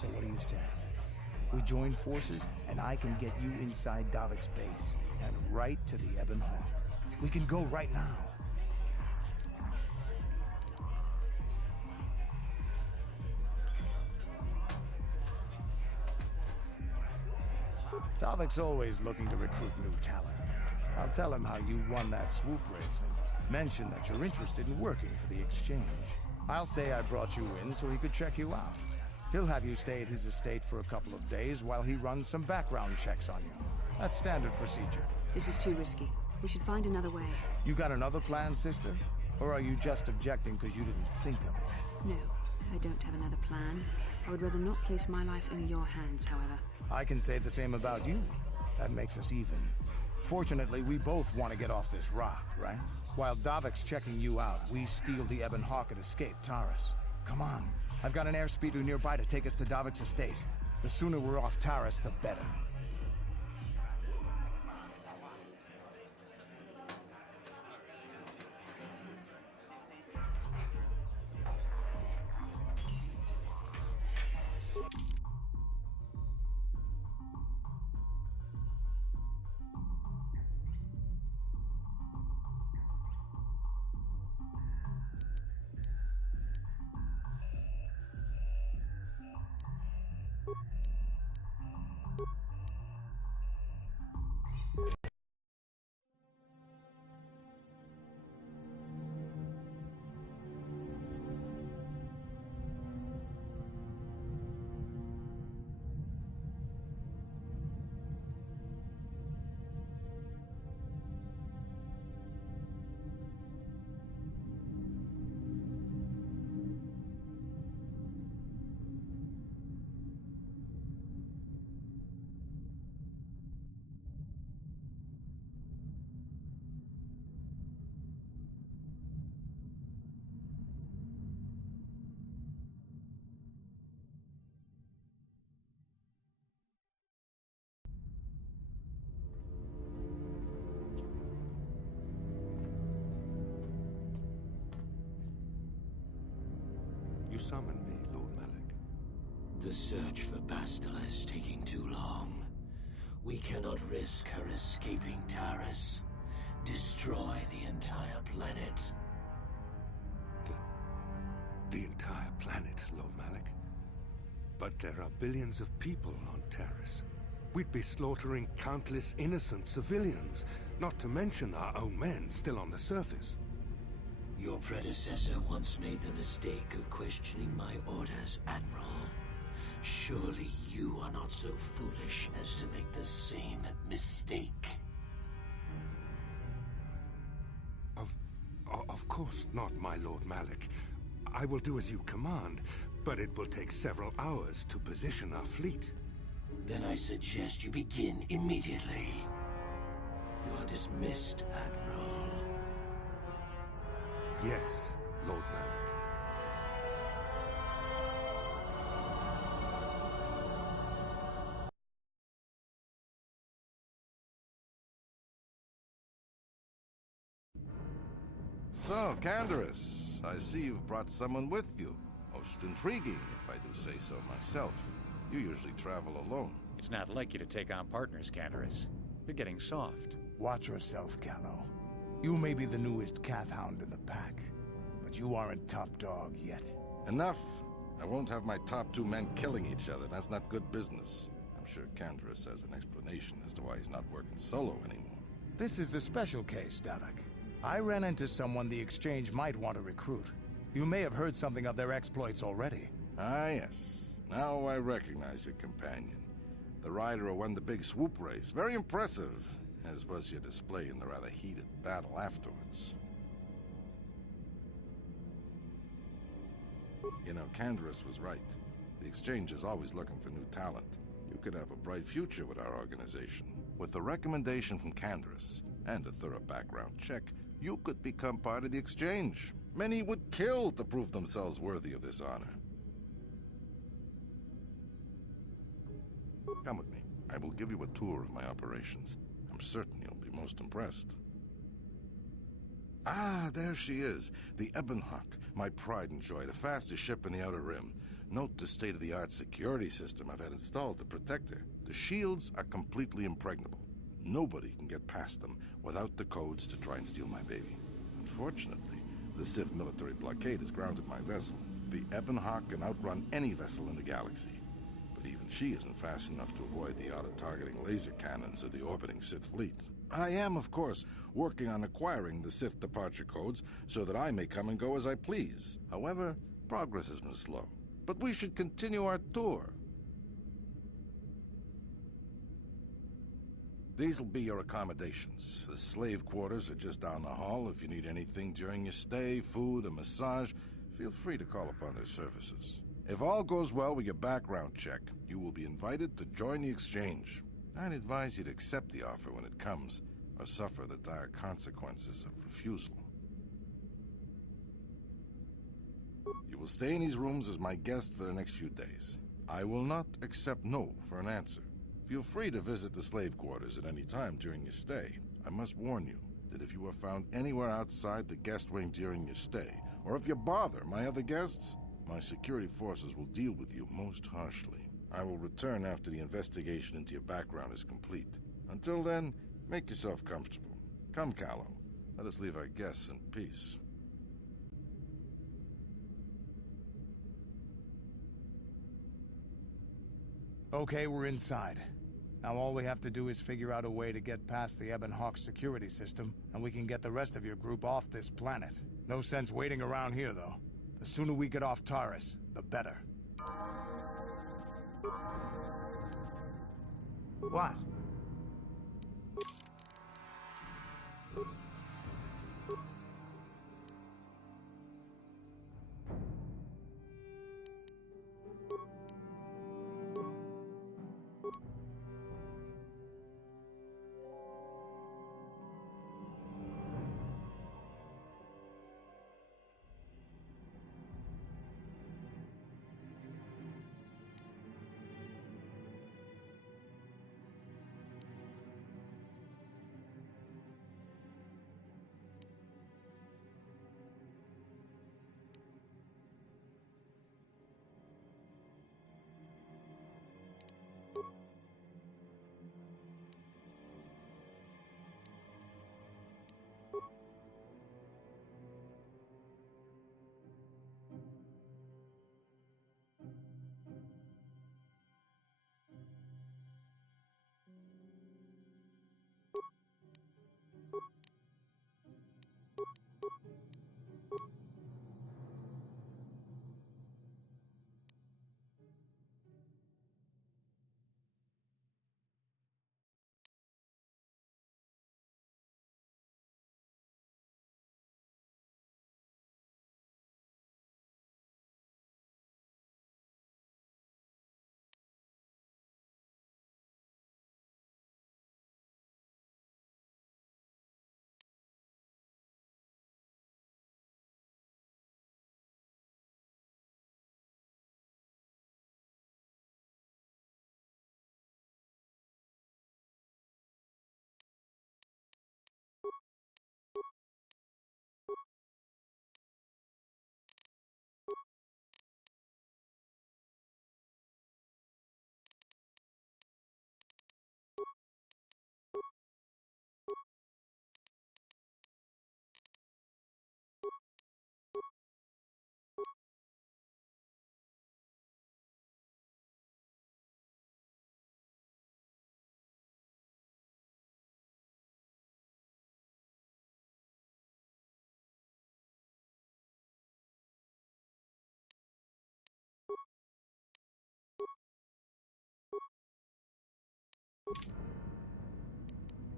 So what do you say? We join forces, and I can get you inside Davik's base, and right to the Ebon Hawk. We can go right now. Davik's always looking to recruit new talent. I'll tell him how you won that swoop race and mention that you're interested in working for the exchange. I'll say I brought you in so he could check you out. He'll have you stay at his estate for a couple of days while he runs some background checks on you. That's standard procedure. This is too risky. We should find another way. You got another plan, sister? Or are you just objecting because you didn't think of it? No, I don't have another plan. I would rather not place my life in your hands, however. I can say the same about you. That makes us even. Fortunately, we both want to get off this rock, right? While Davik's checking you out, we steal the Ebon Hawk and escape Taris. Come on. I've got an airspeeder nearby to take us to Davik's estate. The sooner we're off Taris, the better. You summoned me, Lord Malik. The search for Bastila is taking too long. We cannot risk her escaping Taris. Destroy the entire planet. The entire planet, Lord Malik? But there are billions of people on Taris. We'd be slaughtering countless innocent civilians, not to mention our own men still on the surface. Your predecessor once made the mistake of questioning my orders, Admiral. Surely you are not so foolish as to make the same mistake. Of course not, my Lord Malik. I will do as you command, but it will take several hours to position our fleet. Then I suggest you begin immediately. You are dismissed, Admiral. Yes, Lord Malik. So, Candaris, I see you've brought someone with you. Most intriguing, if I do say so myself. You usually travel alone. It's not like you to take on partners, Candaris. You're getting soft. Watch yourself, Callow. You may be the newest Cathhound in the pack, but you aren't top dog yet. Enough. I won't have my top two men killing each other. That's not good business. I'm sure Candaris has an explanation as to why he's not working solo anymore. This is a special case, Davik. I ran into someone the Exchange might want to recruit. You may have heard something of their exploits already. Ah, yes. Now I recognize your companion. The rider who won the big swoop race. Very impressive, as was your display in the rather heated battle afterwards. You know, Candaris was right. The Exchange is always looking for new talent. You could have a bright future with our organization. With the recommendation from Candaris and a thorough background check, you could become part of the Exchange. Many would kill to prove themselves worthy of this honor. Come with me. I will give you a tour of my operations. I'm certain you'll be most impressed. Ah, there she is. The Ebonhawk, my pride and joy, the fastest ship in the Outer Rim. Note the state-of-the-art security system I've had installed to protect her. The shields are completely impregnable. Nobody can get past them without the codes to try and steal my baby. Unfortunately, the Sith military blockade has grounded my vessel. The Ebonhawk can outrun any vessel in the galaxy. But even she isn't fast enough to avoid the auto-targeting laser cannons of the orbiting Sith fleet. I am, of course, working on acquiring the Sith departure codes so that I may come and go as I please. However, progress has been slow. But we should continue our tour. These will be your accommodations. The slave quarters are just down the hall. If you need anything during your stay, food, a massage, feel free to call upon their services. If all goes well with your background check, you will be invited to join the exchange. I'd advise you to accept the offer when it comes, or suffer the dire consequences of refusal. You will stay in these rooms as my guest for the next few days. I will not accept no for an answer. Feel free to visit the slave quarters at any time during your stay. I must warn you that if you are found anywhere outside the guest wing during your stay, or if you bother my other guests, my security forces will deal with you most harshly. I will return after the investigation into your background is complete. Until then, make yourself comfortable. Come, Callow. Let us leave our guests in peace. Okay, we're inside. Now all we have to do is figure out a way to get past the Ebonhawk security system, and we can get the rest of your group off this planet. No sense waiting around here, though. The sooner we get off Taurus, the better. What?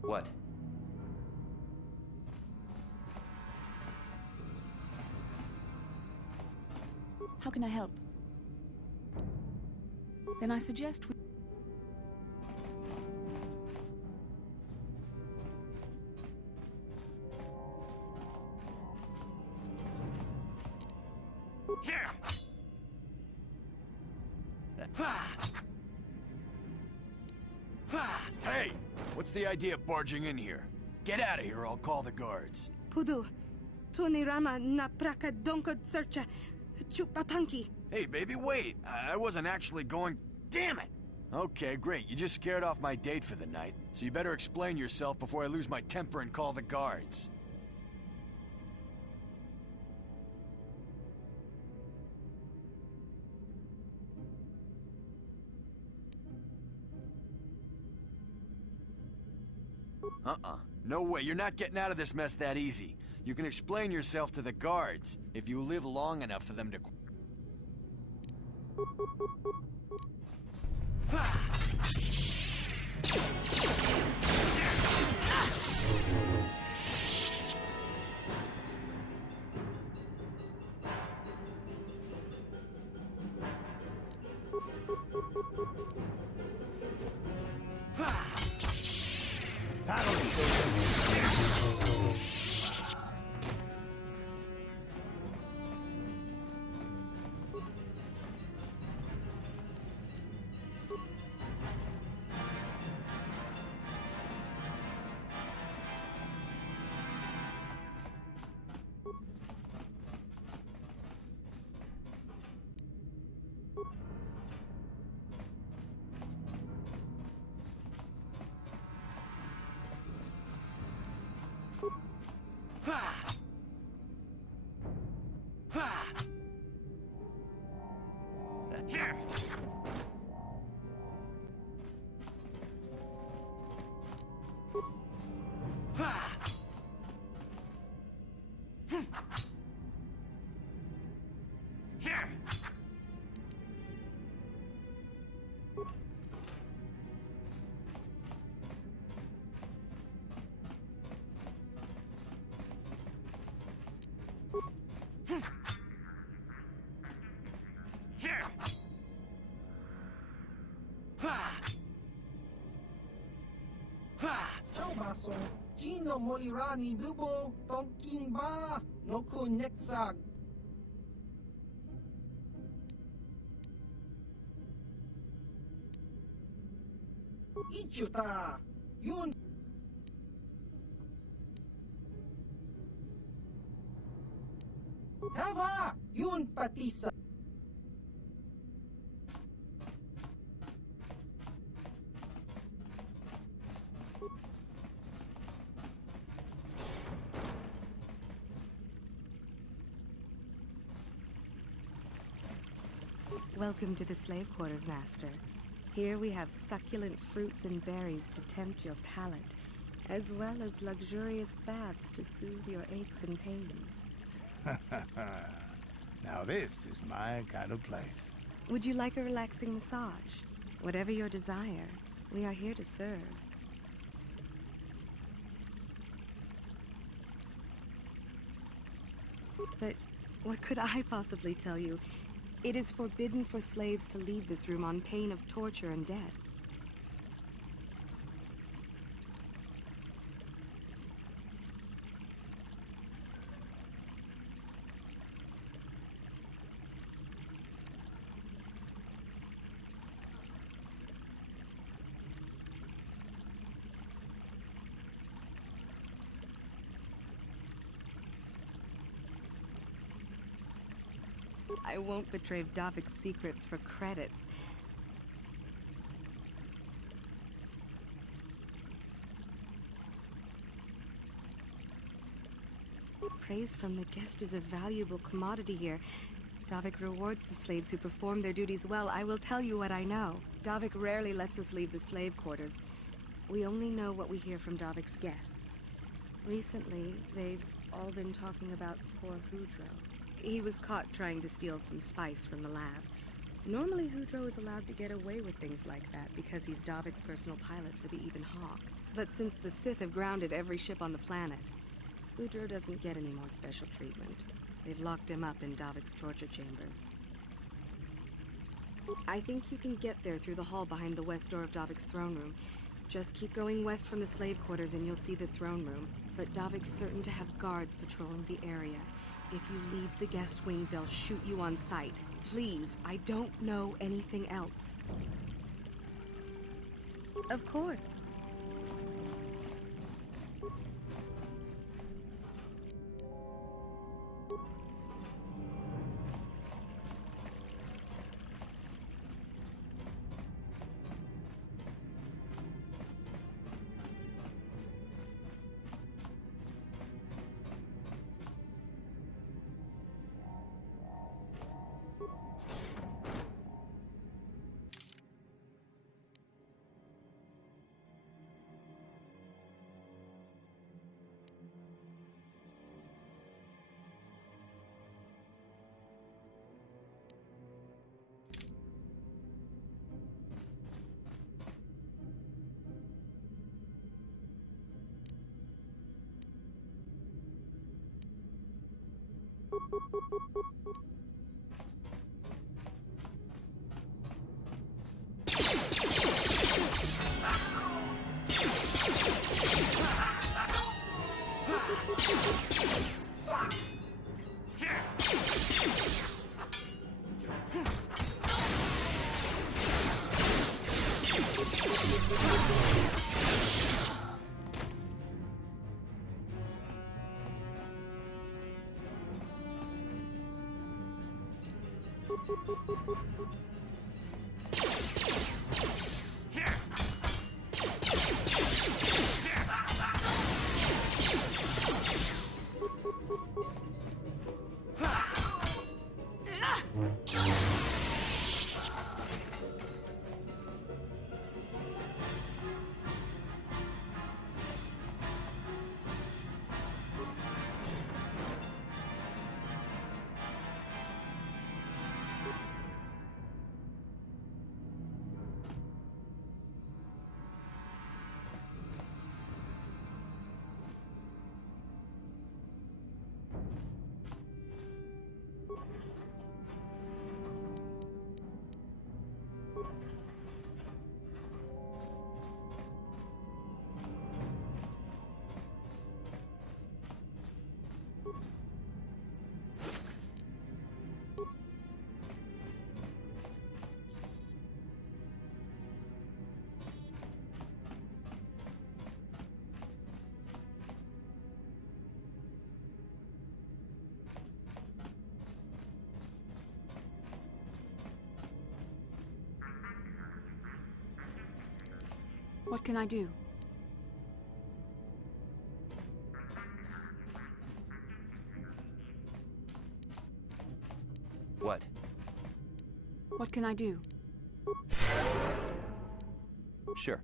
What? How can I help? Then I suggest we... Hey! What's the idea of barging in here? Get out of here, I'll call the guards. Pudu, Tunirama na prakadonko searcha chupapanki. Hey, baby, wait! I wasn't actually going... Damn it! Okay, great. You just scared off my date for the night, so you better explain yourself before I lose my temper and call the guards. No way, you're not getting out of this mess that easy. You can explain yourself to the guards, if you live long enough for them to... Here! Here! Here! Maso, Gino Molirani Bubo, Tonking Ba, Noku Netsag. Ichuta, Yun. Hava, Yun Patisa. Welcome to the slave quarters, Master. Here we have succulent fruits and berries to tempt your palate, as well as luxurious baths to soothe your aches and pains. Now this is my kind of place. Would you like a relaxing massage? Whatever your desire, we are here to serve. But what could I possibly tell you? It is forbidden for slaves to leave this room on pain of torture and death. I won't betray Davik's secrets for credits. Praise from the guest is a valuable commodity here. Davik rewards the slaves who perform their duties well. I will tell you what I know. Davik rarely lets us leave the slave quarters. We only know what we hear from Davik's guests. Recently, they've all been talking about poor Hudro. He was caught trying to steal some spice from the lab. Normally, Hudro is allowed to get away with things like that because he's Davik's personal pilot for the Ebon Hawk. But since the Sith have grounded every ship on the planet, Hudro doesn't get any more special treatment. They've locked him up in Davik's torture chambers. I think you can get there through the hall behind the west door of Davik's throne room. Just keep going west from the slave quarters and you'll see the throne room. But Davik's certain to have guards patrolling the area. If you leave the guest wing, they'll shoot you on sight. Please, I don't know anything else. Of course. What can I do? What? What can I do? Sure.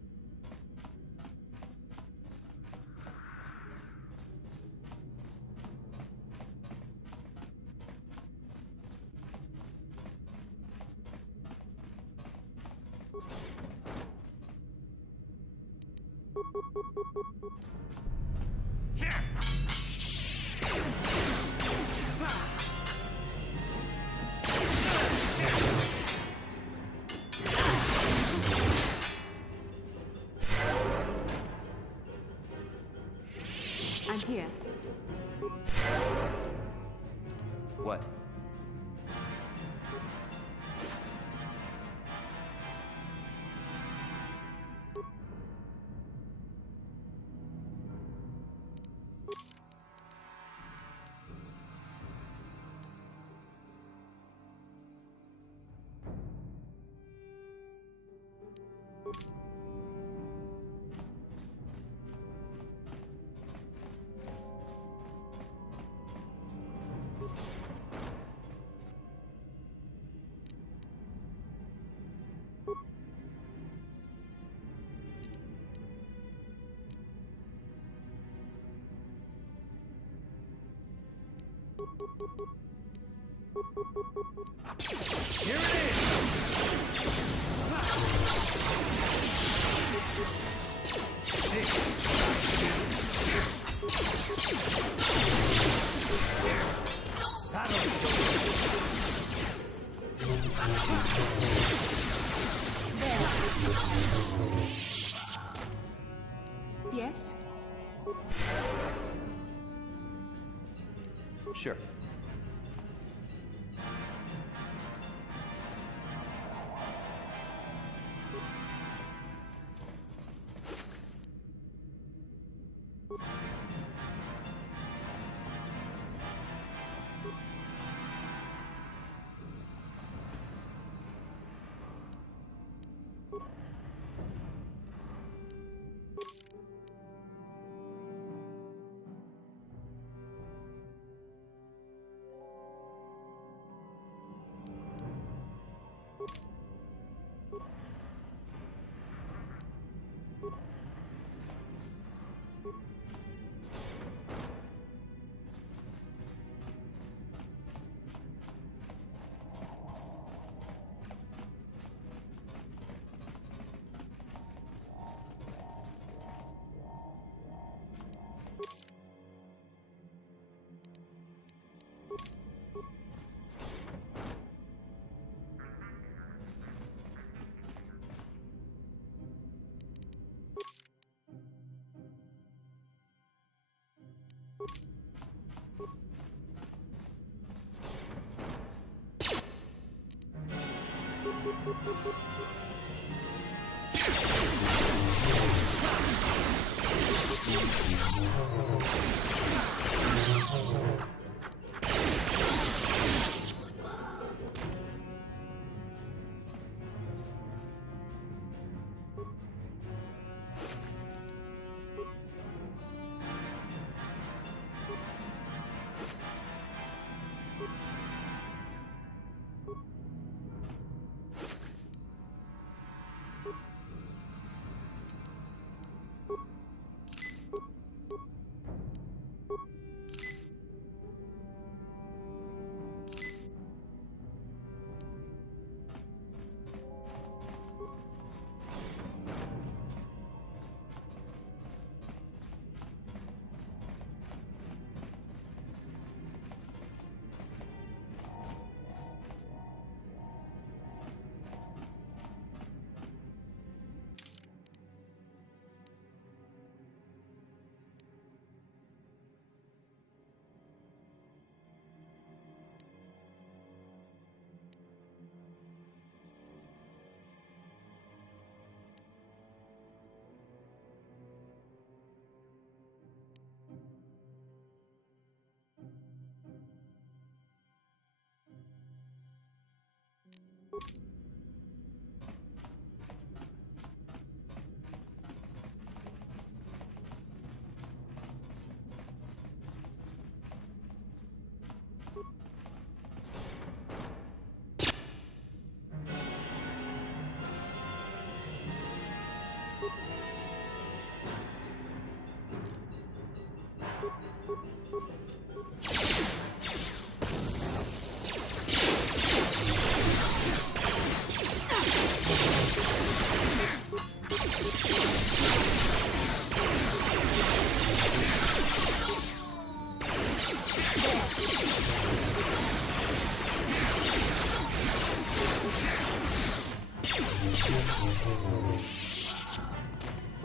I'm here. What? Here it Yes? Sure.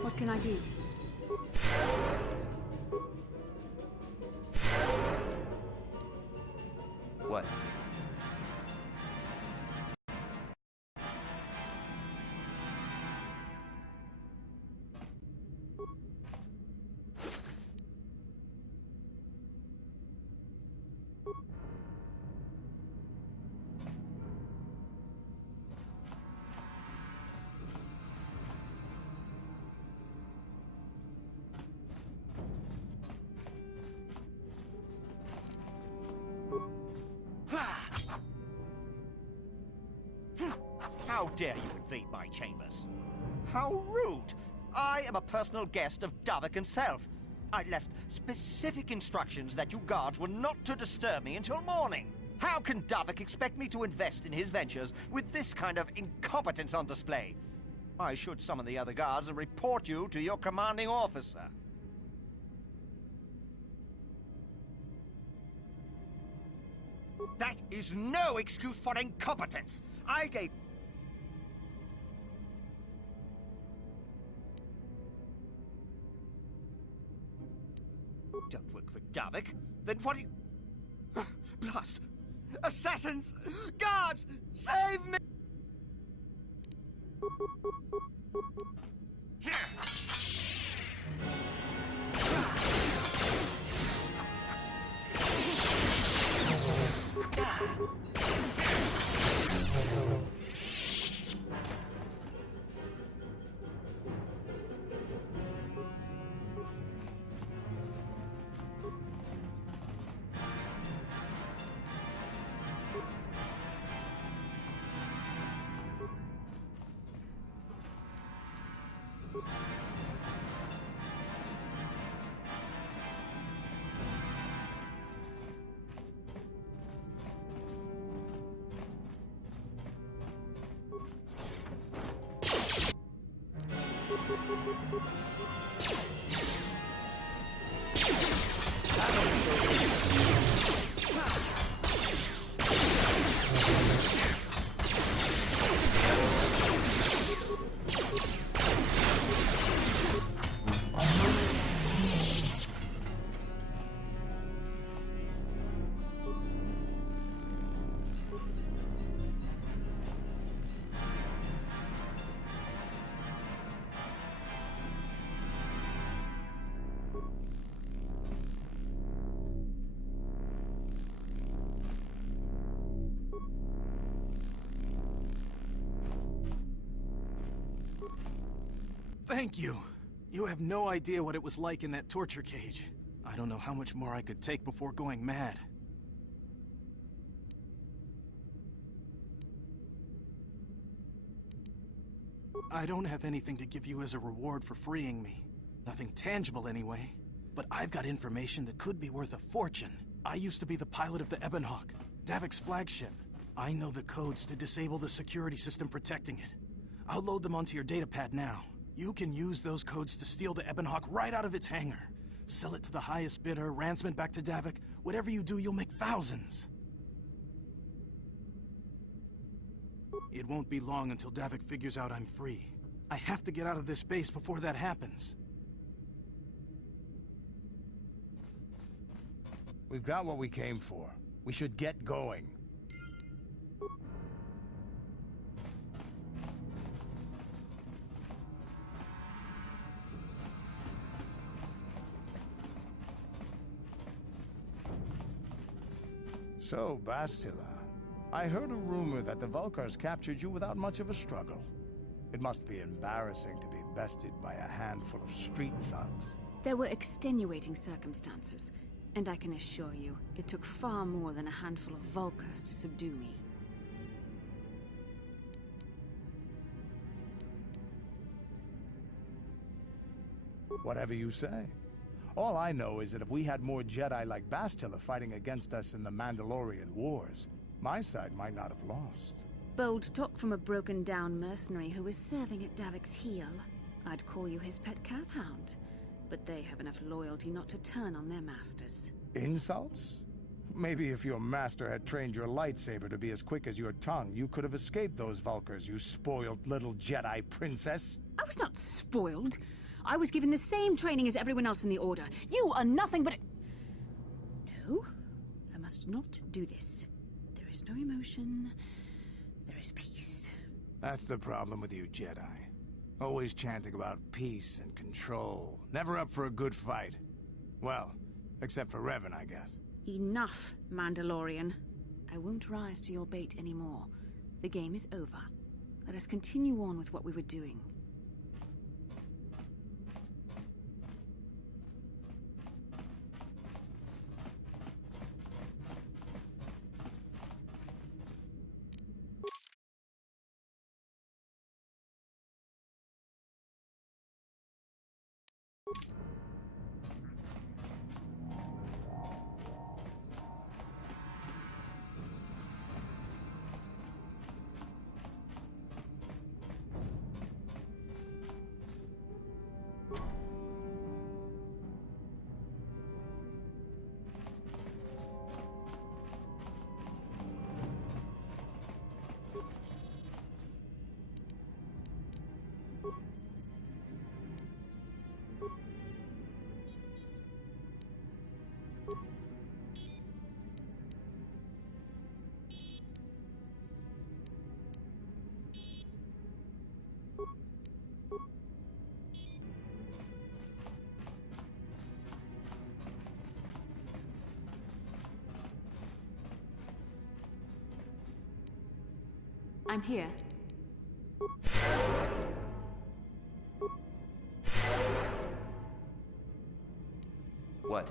What can I do? What? How dare you invade my chambers? How rude! I am a personal guest of Davik himself. I left specific instructions that you guards were not to disturb me until morning. How can Davik expect me to invest in his ventures with this kind of incompetence on display? I should summon the other guards and report you to your commanding officer. That is no excuse for incompetence! I gave... Don't work for Davik? Then what do you... Plus, assassins! Guards! Save me! Thank you. You have no idea what it was like in that torture cage. I don't know how much more I could take before going mad. I don't have anything to give you as a reward for freeing me. Nothing tangible anyway. But I've got information that could be worth a fortune. I used to be the pilot of the Ebonhawk, Davik's flagship. I know the codes to disable the security system protecting it. I'll load them onto your datapad now. You can use those codes to steal the Ebonhawk right out of its hangar. Sell it to the highest bidder, ransom it back to Davik. Whatever you do, you'll make thousands. It won't be long until Davik figures out I'm free. I have to get out of this base before that happens. We've got what we came for. We should get going. So, Bastila, I heard a rumor that the Vulkars captured you without much of a struggle. It must be embarrassing to be bested by a handful of street thugs. There were extenuating circumstances, and I can assure you, it took far more than a handful of Vulkars to subdue me. Whatever you say. All I know is that if we had more Jedi like Bastila fighting against us in the Mandalorian Wars, my side might not have lost. Bold talk from a broken-down mercenary who is serving at Davik's heel. I'd call you his pet cat-hound, but they have enough loyalty not to turn on their masters. Insults? Maybe if your master had trained your lightsaber to be as quick as your tongue, you could have escaped those Vulkars, you spoiled little Jedi princess. I was not spoiled. I was given the same training as everyone else in the Order. You are nothing but No, I must not do this. There is no emotion. There is peace. That's the problem with you Jedi. Always chanting about peace and control. Never up for a good fight. Well, except for Revan, I guess. Enough, Mandalorian. I won't rise to your bait anymore. The game is over. Let us continue on with what we were doing. I'm here. What?